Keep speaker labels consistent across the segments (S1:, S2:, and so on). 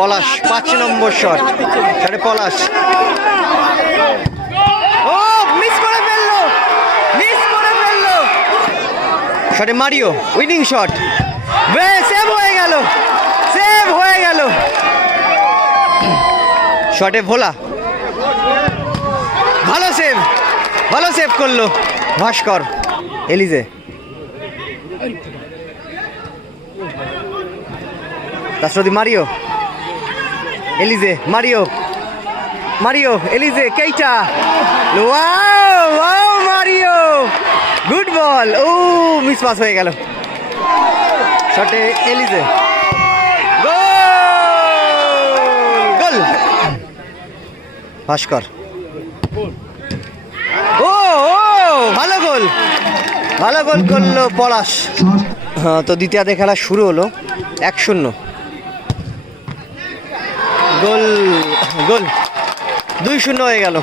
S1: পলাশ, পাঁচ নম্বর শট। শটে পলাশ। ও মারিও উইনিং শট সেভ হয়ে গেল। সেভ হয়ে গেল। শটে ভোলা। ভালো সেভ ভালো সেভ করল ভাস্কর। এলিজে। রাষ্ট্রপতি Mario. Elije, Mario. Mario, Elije, Keita? Wow wow, Mario. Good ball. ও, মিস পাস হয়ে গেল। শটে এলিজে। গোল! ভাস্কর। ও ভালো গোল। ভালো গোল করল পলাশ। হ্যাঁ তো দ্বিতীয়ার্ধে খেলা শুরু হলো। এক শূন্য। গোল গোল। দুই শূন্য হয়ে গেল।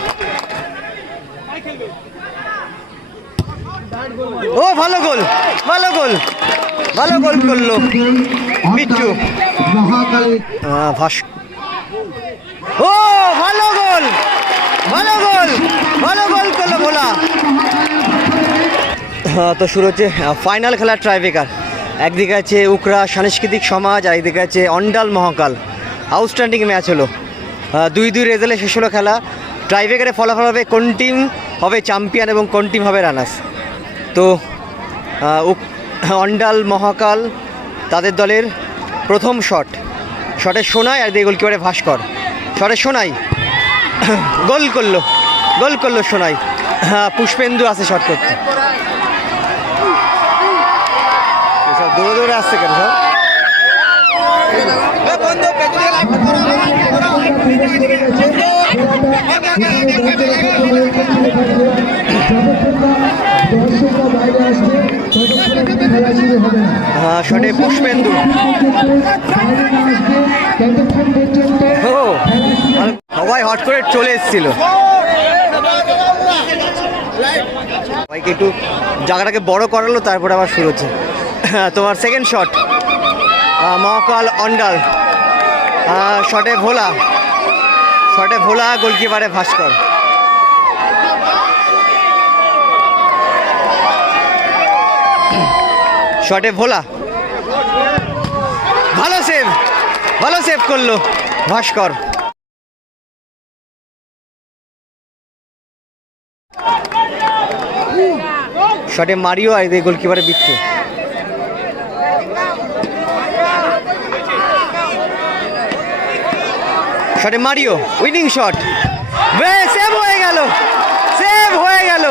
S1: ও, ভালো গোল ভালো গোল ভালো গোল করল
S2: মহাকালী
S1: ভাস ও, ভালো গোল ভালো গোল ভালো গোল করল ভোলা। তো শুরু হচ্ছে ফাইনাল খেলার ট্রাইবেকার একদিকে আছে উকরা সাংস্কৃতিক সমাজ, আর একদিকে আছে অন্ডাল মহাকাল। আউটস্ট্যান্ডিং ম্যাচ হলো। দুই দুই রেজাল্টে শেষ হলো খেলা। ট্রাইবেকারে ফলাফল হবে, কোন টিম হবে চ্যাম্পিয়ন এবং কোন টিম হবে রানার্স তো অন্ডাল মহাকাল তাদের দলের প্রথম শট শটে সোনাই আর দিয়ে গোলকিপারে ভাস্কর। শটে সোনাই। গোল করল। গোল করল সোনাই। হ্যাঁ পুষ্পেন্দু আছে শট করতে। দৌড়ে দৌড়ে আসছে কেন সব শটে পুষ্পেন্দু সবাই হট করে চলে এসেছিল। সবাইকে একটু জায়গাটাকে বড় করালো তারপরে আবার শুরু হচ্ছে। হ্যাঁ, তোমার সেকেন্ড শট মহাকাল অন্ডাল শটে ভোলা। শটে ভোলা, গোলকিপারে ভাস্কর। শটে ভোলা। ভালো সেভ ভালো সেভ করল ভাস্কর। শটে মারিও আর গোলকিপারে বিট্টু। শটে মারিও উইনিং শট সেভ হয়ে গেল। সেভ হয়ে গেল।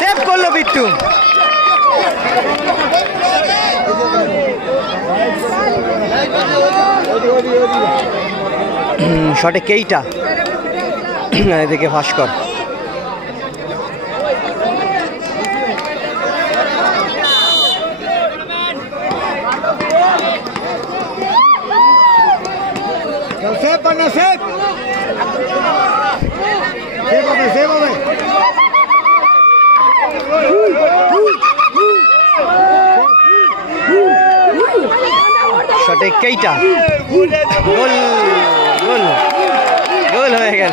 S1: সেভ করল বিট্টু। শটে কেইটা? এদিকে ভাস্কর।
S3: সেভ করনা সেভ সেভ হবে সেভ হবে
S1: শটে কেইটা গোল গোল গোল হয়ে গেল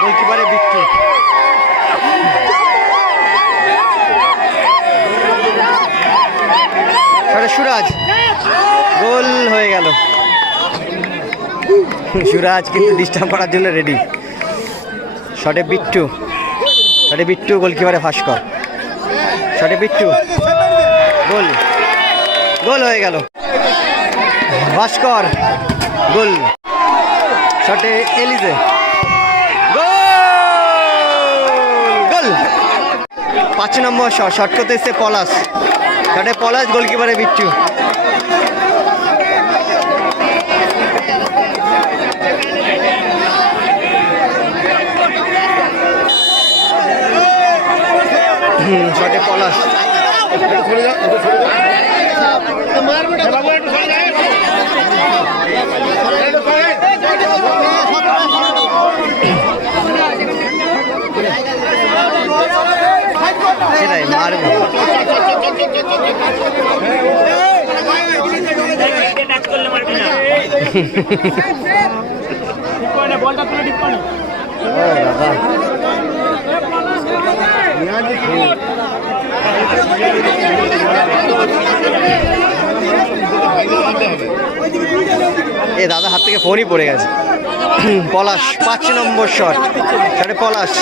S1: গোলকিপারে বিট্টু সুরাজ, গোল হয়ে গেল। সুরাজ কিন্তু ডিস্টার্ব করার জন্য রেডি শটে বিট্টু। শটে বিট্টু গোলকিপারে ভাস্কর। শটে বিট্টু। গোল। গোল হয়ে গেল। ভাস্কর, গোল। শটে এলিজে। গোল পাঁচ নম্বর শট করতে এসছে পলাশ। শটে পলাশ গোলকিপারে বিচ্ছু শটে পলাশ। ও এ দাদা হাত থেকে ফোনই পড়ে গেছে। পলাশ পাঁচ নম্বর শট। পলাশ।